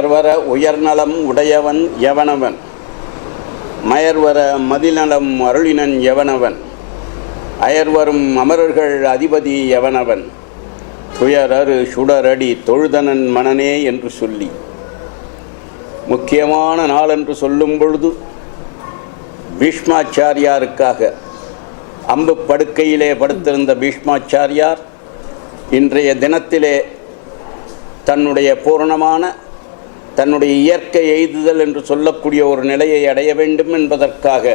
உயர்வர உயர்நலம் உடையவன் எவனவன், மயர்வர மதிநலம் அருளினன் எவனவன், அயர்வரும் அமரர்கள் அதிபதி எவனவன், துயரறு சுடரடி தொழுதனன் மனனே என்று சொல்லி முக்கியமான நாள் என்று சொல்லும் பொழுது பீஷ்மாச்சாரியாருக்காக அம்பு படுக்கையிலே படுத்திருந்த பீஷ்மாச்சாரியார் இன்றைய தினத்திலே தன்னுடைய பூரணமான தன்னுடைய இயற்கை எய்துதல் என்று சொல்லக்கூடிய ஒரு நிலையை அடைய வேண்டும் என்பதற்காக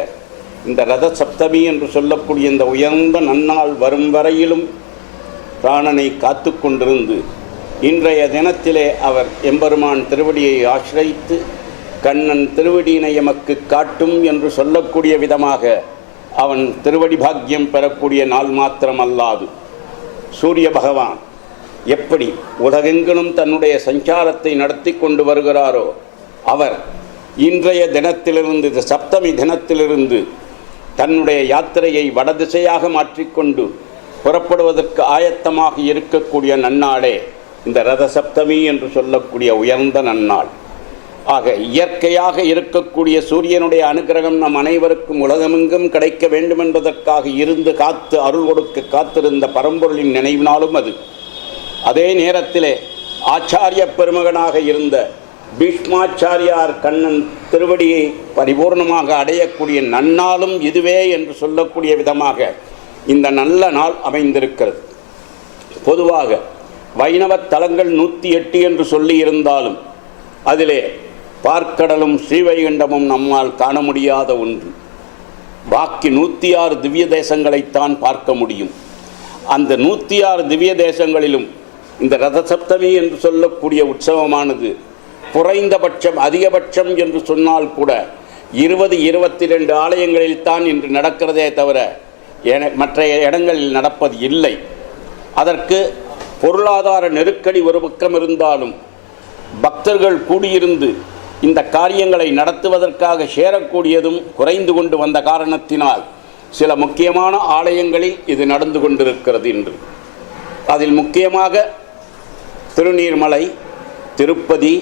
இந்த ரத சப்தமி என்று சொல்லக்கூடிய இந்த உயர்ந்த நன்னாள் வரும் வரையிலும் பிராணனை காத்து கொண்டிருந்து இன்றைய தினத்திலே அவர் எம்பெருமான் திருவடியை ஆசிரித்து கண்ணன் திருவடியினை எமக்கு காட்டும் என்று சொல்லக்கூடிய விதமாக அவன் திருவடி பாக்கியம் பெறக்கூடிய நாள் மாத்திரமல்லாது சூரிய பகவான் எப்படி உலகெங்கிலும் தன்னுடைய சஞ்சாரத்தை நடத்தி கொண்டு வருகிறாரோ அவர் இன்றைய தினத்திலிருந்து இந்த சப்தமி தினத்திலிருந்து தன்னுடைய யாத்திரையை வடதிசையாக மாற்றிக்கொண்டு புறப்படுவதற்கு ஆயத்தமாக இருக்கக்கூடிய நன்னாளே இந்த ரத சப்தமி என்று சொல்லக்கூடிய உயர்ந்த நன்னாள். ஆக இயற்கையாக இருக்கக்கூடிய சூரியனுடைய அனுகிரகம் நம் அனைவருக்கும் உலகமெங்கும் கிடைக்க வேண்டும் என்பதற்காக இருந்து காத்து அருள் கொடுக்க காத்திருந்த பரம்பொருளின் நினைவினாலும் அது. அதே நேரத்திலே ஆச்சாரிய பெருமகனாக இருந்த பீஷ்மாச்சாரியார் கண்ணன் திருவடியை பரிபூர்ணமாக அடையக்கூடிய நன்னாளும் இதுவே என்று சொல்லக்கூடிய விதமாக இந்த நல்ல நாள் அமைந்திருக்கிறது. பொதுவாக வைணவ தலங்கள் 108 என்று சொல்லி இருந்தாலும் அதிலே பார்க்கடலும் ஸ்ரீவைகுண்டமும் நம்மால் காண முடியாத ஒன்று. பாக்கி 106 திவ்ய தேசங்களைத்தான் பார்க்க முடியும். அந்த 106 திவ்ய தேசங்களிலும் இந்த ரத சப்தமி என்று சொல்லக்கூடிய உற்சவமானது குறைந்தபட்சம் அதிகபட்சம் என்று சொன்னால் கூட 20-22 ஆலயங்களில் தான் இன்று நடக்கிறதே தவிர மற்ற இடங்களில் நடப்பது இல்லை. அதற்கு பொருளாதார நெருக்கடி ஒரு பக்கம் இருந்தாலும் பக்தர்கள் கூடியிருந்து இந்த காரியங்களை நடத்துவதற்காக சேரக்கூடியதும் குறைந்து கொண்டு வந்த காரணத்தினால் சில முக்கியமான ஆலயங்களில் இது நடந்து கொண்டிருக்கிறது இன்று. அதில் முக்கியமாக திருநீர்மலை, திருப்பதி,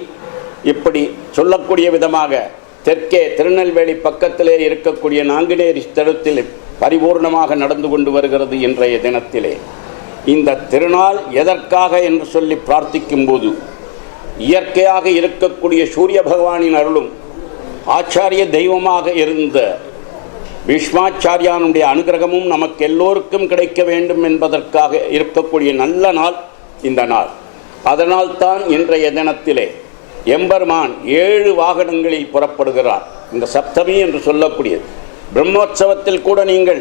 இப்படி சொல்லக்கூடிய விதமாக தெற்கே திருநெல்வேலி பக்கத்திலே இருக்கக்கூடிய நாங்குநேரி ஸ்தலத்தில் பரிபூர்ணமாக நடந்து கொண்டு வருகிறது. இன்றைய தினத்திலே இந்த திருநாள் எதற்காக என்று சொல்லி பிரார்த்திக்கும் போது இயற்கையாக இருக்கக்கூடிய சூரிய பகவானின் அருளும் ஆச்சாரிய தெய்வமாக இருந்த பீஷ்மாச்சாரியானுடைய அனுகிரகமும் நமக்கு எல்லோருக்கும் கிடைக்க வேண்டும் என்பதற்காக இருக்கக்கூடிய நல்ல நாள் இந்த நாள். அதனால்தான் இன்றைய தினத்திலே எம்பெருமான் 7 வாகனங்களில் புறப்படுகிறார். இந்த சப்தமி என்று சொல்லக்கூடியது பிரம்மோற்சவத்தில் கூட நீங்கள்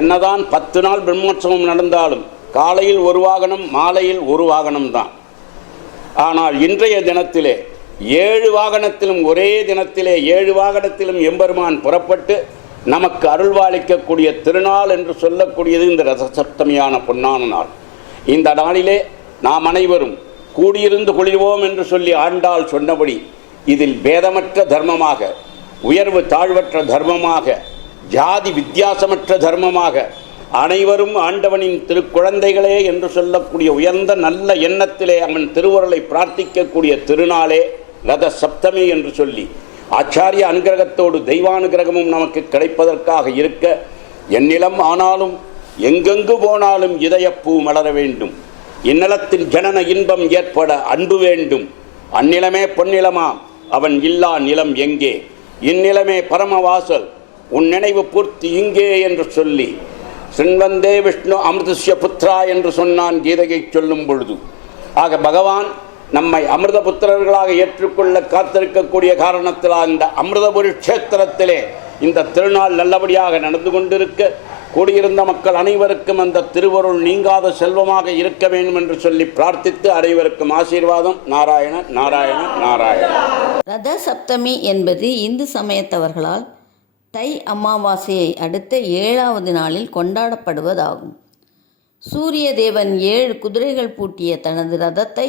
என்னதான் 10 நாள் பிரம்மோற்சவம் நடந்தாலும் காலையில் ஒரு வாகனம், மாலையில் ஒரு வாகனம்தான். ஆனால் இன்றைய தினத்திலே 7 வாகனத்திலும் ஒரே தினத்திலே 7 வாகனத்திலும் எம்பெருமான் புறப்பட்டு நமக்கு அருள்வாளிக்கக்கூடிய திருநாள் என்று சொல்லக்கூடியது இந்த ரத சப்தமியான பொன்னான நாள். இந்த நாளிலே நாம் அனைவரும் கூடியிருந்து குளிர்வோம் என்று சொல்லி ஆண்டாள் சொன்னபடி இதில் பேதமற்ற தர்மமாக, உயர்வு தாழ்வற்ற தர்மமாக, ஜாதி வித்தியாசமற்ற தர்மமாக அனைவரும் ஆண்டவனின் திருக்குழந்தைகளே என்று சொல்லக்கூடிய உயர்ந்த நல்ல எண்ணத்திலே அவன் திருவருளை பிரார்த்திக்கக்கூடிய திருநாளே ரத சப்தமி என்று சொல்லி ஆச்சாரிய அனுகிரகத்தோடு தெய்வானுகிரகமும் நமக்கு கிடைப்பதற்காக இருக்க என்னிலம் ஆனாலும் எங்கெங்கு போனாலும் இதயப்பூ மலர வேண்டும். இந்நிலத்தில் ஜனன இன்பம் ஏற்பட அன்பு வேண்டும். அந்நிலமே பொன்னிலமாம், அவன் இல்லா நிலம் எங்கே, இந்நிலமே பரமவாசல், உன் நினைவு பூர்த்தி இங்கே என்று சொல்லி ஸ்ரீவந்தே விஷ்ணு அமிர்தஸ்ய புத்ரா என்று சொன்னான் கீதையை சொல்லும் பொழுது. ஆக பகவான் நம்மை அமிர்த புத்திரர்களாக ஏற்றுக்கொள்ள காத்திருக்கக்கூடிய காரணத்தில் அந்த அமிர்தபுரி க்ஷேத்திரத்திலே இந்த திருநாள் நல்லபடியாக நடந்து கொண்டிருக்க கூடியிருந்த மக்கள் அனைவருக்கும் அந்த திருவருள் நீங்காத செல்வமாக இருக்க வேண்டும் என்று சொல்லி பிரார்த்தித்து அனைவருக்கும் ஆசீர்வாதம். நாராயண நாராயண நாராயண. ரத சப்தமி என்பது இந்து சமயத்தவர்களால் தை அமாவாசையை அடுத்த 7வது நாளில் கொண்டாடப்படுவதாகும். சூரிய தேவன் 7 குதிரைகள் பூட்டிய தனது ரதத்தை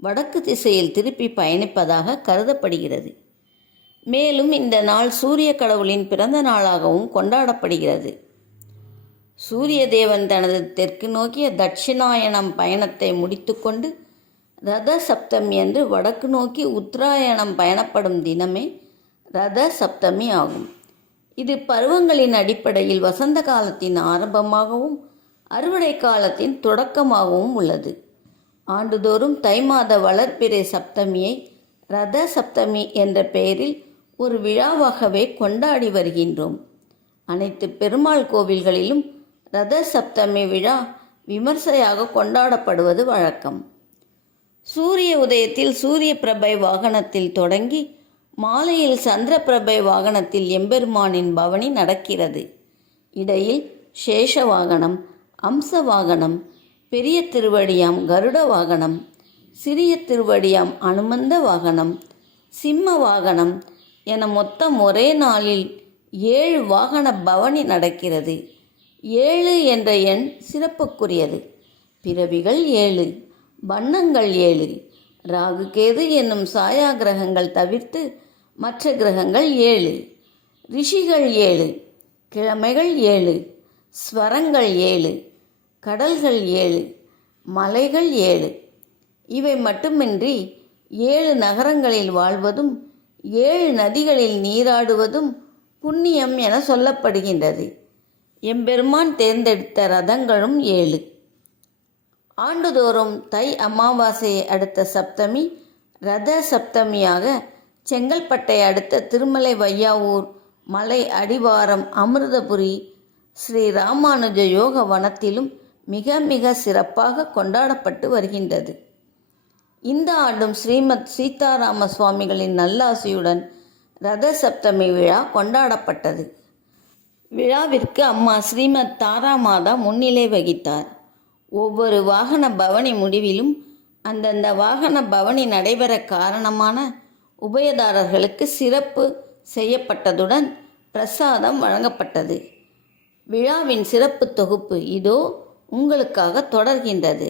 வடக்கு திசையில் திருப்பி பயணிப்பதாக கருதப்படுகிறது. மேலும் இந்த நாள் சூரிய கடவுளின் பிறந்த நாளாகவும் கொண்டாடப்படுகிறது. சூரிய தேவன் தனது தெற்கு நோக்கிய தட்சிணாயனம் பயணத்தை முடித்துக்கொண்டு ரத சப்தமி அன்று வடக்கு நோக்கி உத்தராயணம் பயணப்படும் தினமே ரத சப்தமி ஆகும். இது பருவங்களின் அடிப்படையில் வசந்த காலத்தின் ஆரம்பமாகவும் அறுவடை காலத்தின் தொடக்கமாகவும் உள்ளது. ஆண்டுதோறும் தை மாத வளர்பிறை சப்தமியை ரத சப்தமி என்ற பெயரில் ஒரு விழாவாகவே கொண்டாடி வருகின்றோம். அனைத்து பெருமாள் கோவில்களிலும் ரத சப்தமி விழா விமர்சையாக கொண்டாடப்படுவது வழக்கம். சூரிய உதயத்தில் சூரிய பிரபை வாகனத்தில் தொடங்கி மாலையில் சந்திர பிரபை வாகனத்தில் எம்பெருமானின் பவனி நடக்கிறது. இடையில் சேஷ வாகனம், அம்ச வாகனம், பெரிய திருவடியாம் கருட வாகனம், சிறிய திருவடியாம் அனுமந்த வாகனம், சிம்ம வாகனம் என மொத்தம் ஒரே நாளில் 7 வாகன பவனி நடக்கிறது. 7 என்ற எண் சிறப்புக்குரியது. பிறவிகள் 7, வண்ணங்கள் 7, ராகு கேது என்னும் சாயா கிரகங்கள் தவிர்த்து மற்ற கிரகங்கள் 7, ரிஷிகள் 7, கிழமைகள் 7, ஸ்வரங்கள் 7, கடல்கள் 7, மலைகள் 7. இவை மட்டுமின்றி 7 நகரங்களில் வாழ்வதும் 7 நதிகளில் நீராடுவதும் புண்ணியம் என சொல்லப்படுகின்றது. எம்பெருமான் தேர்ந்தெடுத்த ரதங்களும் 7. ஆண்டுதோறும் தை அமாவாசையை அடுத்த சப்தமி ரத சப்தமியாக செங்கல்பட்டை அடுத்த திருமலை வையாவூர் மலை அடிவாரம் அமிர்தபுரி ஸ்ரீ ராமானுஜ யோக வனத்திலும் மிக மிக சிறப்பாக கொண்டாடப்பட்டு வருகின்றது. இந்த ஆண்டும் ஸ்ரீமத் சீதாராம சுவாமிகளின் நல்லாசியுடன் ரத சப்தமி விழா கொண்டாடப்பட்டது. விழாவிற்கு அம்மா ஸ்ரீமத் தாராமாதா முன்னிலை வகித்தார். ஒவ்வொரு வாகன பவனி முடிவிலும் அந்தந்த வாகன பவனி நடைபெற காரணமான உபயதாரர்களுக்கு சிறப்பு செய்யப்பட்டதுடன் பிரசாதம் வழங்கப்பட்டது. விழாவின் சிறப்பு தொகுப்பு இதோ உங்களுக்காக தொடர்கின்றது.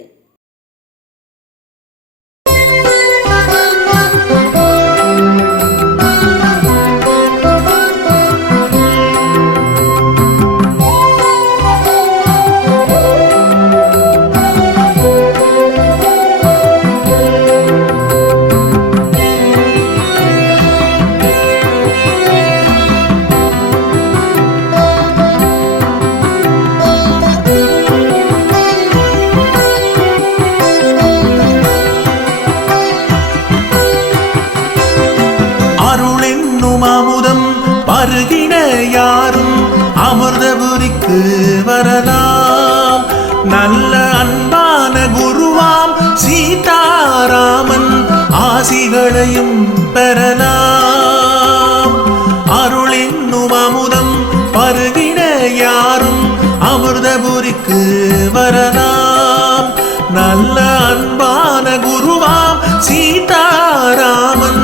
அருகின யாரும் அமிர்தபுரிக்கு வரலாம். நல்ல அன்பான குருவாம் சீதாராமன் ஆசிகளையும் பெறலாம். அருளென்னும் அமுதம் பருகின யாரும் அமிர்தபுரிக்கு வரலாம். நல்ல அன்பான குருவாம் சீதாராமன்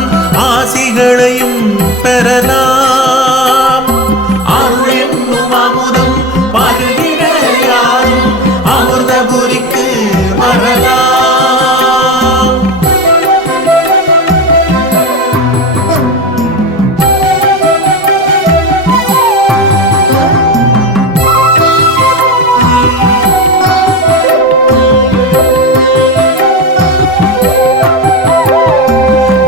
ஆசிகளையும் பெறலாம்.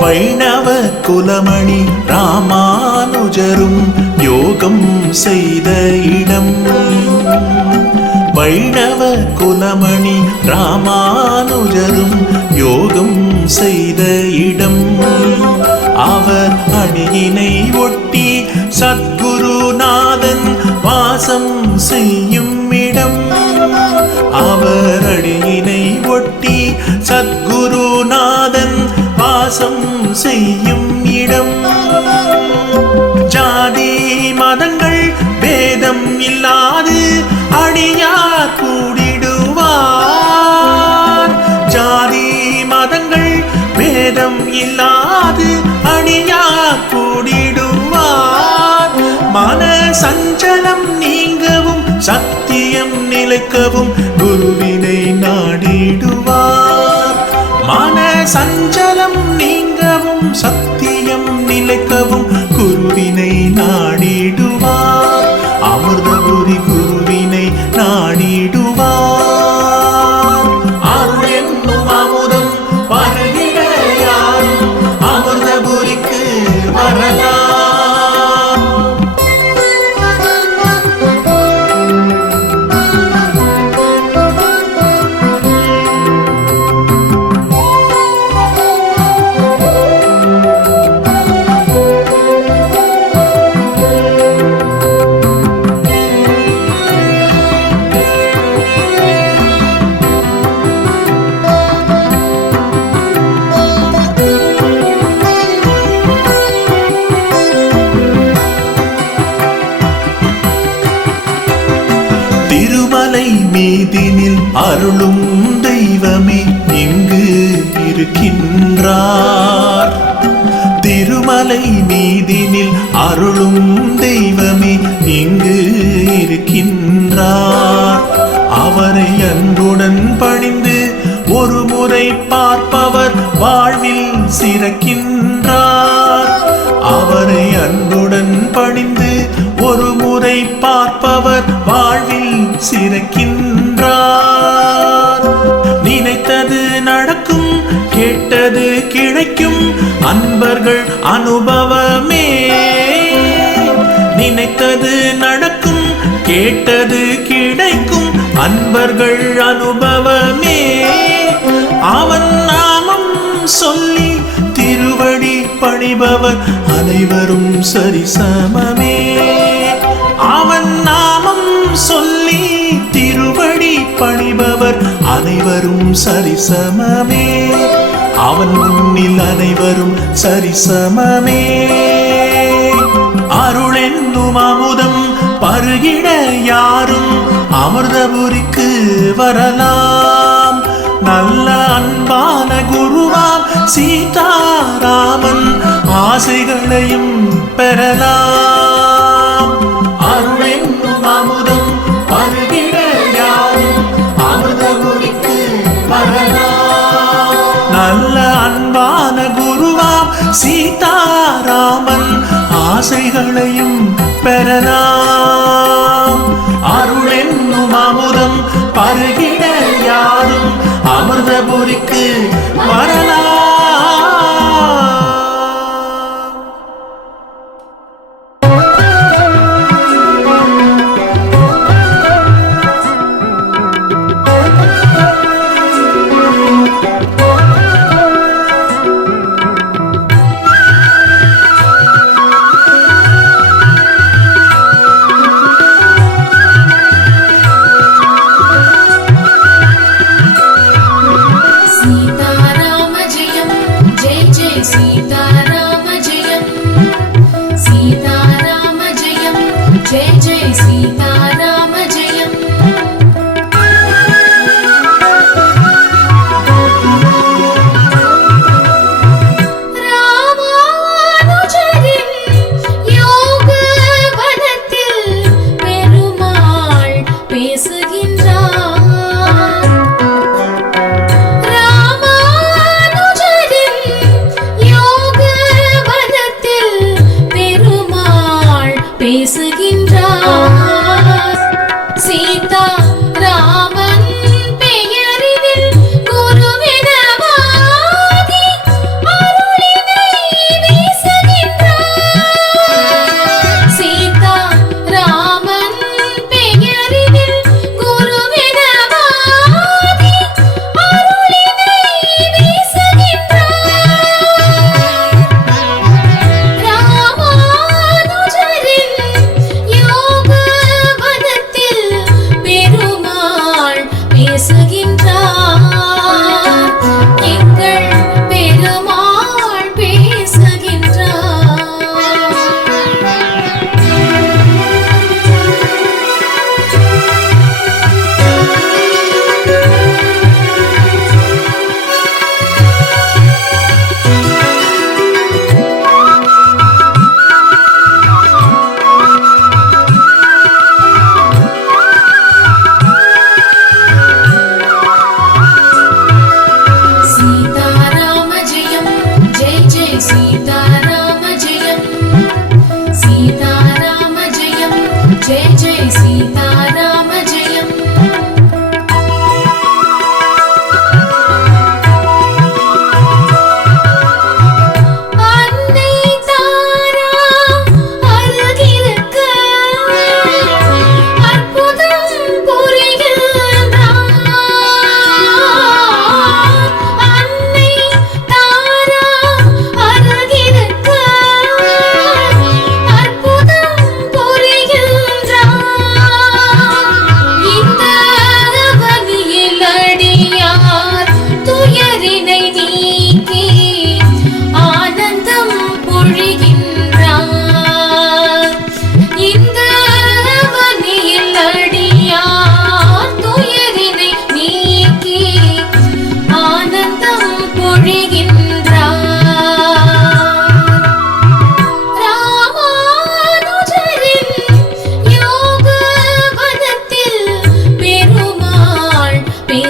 வைணவ குலமணி ராமானுஜரும் யோகம் செய்த இடம். வைணவ குலமணி ராமானுஜரும் யோகம் செய்த இடம். அவர் அணியினை ஒட்டி சத்குருநாதன் வாசம் செய்யும் இடம். அவர் அணியினை ஒட்டி சத்குருநாதன் வாசம் செய்யும் இடம். ஜாதி மதங்கள் பேதம் இல்லாது அடியார் கூடிடுவார். ஜாதி மதங்கள் பேதம் இல்லாது அடியார் கூடிடுவார். மன சஞ்சலம் நீங்கவும் சத்தியம் நிலைக்கவும் குருவினை நாடிடுவார். மன சஞ்சலம் நீங்கவும் சத்தியம் நிலைக்கவும் குருவினை நாடிடுவார். அமிர்தபுரி குருவினை நாடிடுவார். அருள் என்னும் அமுதம் திருமலை மீதினில் அருளும் தெய்வமே இங்கு இருக்கின்றார். திருமலை மீதினில் அருளும் தெய்வமே இங்கு இருக்கின்றார். அவரை அன்புடன் பணிந்து ஒரு முறை பார்ப்பவர் வாழ்வில் சிறக்கின்றார். அவரை அன்புடன் பணிந்து ஒரு முறை பார்ப்பவர் வாழ்வில் சிறக்கின்றார். நினைத்தது நடக்கும், கேட்டது கிடைக்கும், அன்பர்கள் அனுபவமே. நினைத்தது நடக்கும், கேட்டது கிடைக்கும், அன்பர்கள் அனுபவமே. அவன் நாமம் சொல்லி திருவடி பணிபவர் அனைவரும் சரிசமமே. அவன் நாமம் சொல்லி திருவடி பணிபவர் அனைவரும் சரிசமமே. அவன் முன்னில் அனைவரும் சரிசமமே. அருளென்னும் அமுதம் பருகிட யாரும் அமிர்தபுரிக்கு வரலாம். நல்ல அன்பான குருவாம் சீதாராமன் ஆசைகளையும் பெறலாம். அருளென்னும் அமுதம் பருகிட யாரும் அமிர்தபுரிக்கு வரலாம். நல்ல அன்பான குருவாம் சீதாராமன் ஆசைகளையும் பெறலாம். அருளென்னும் அமுதம் பருகிட யாரும் அமிர்தபுரிக்கு வரலாம். பெரு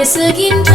பேசுகின்ற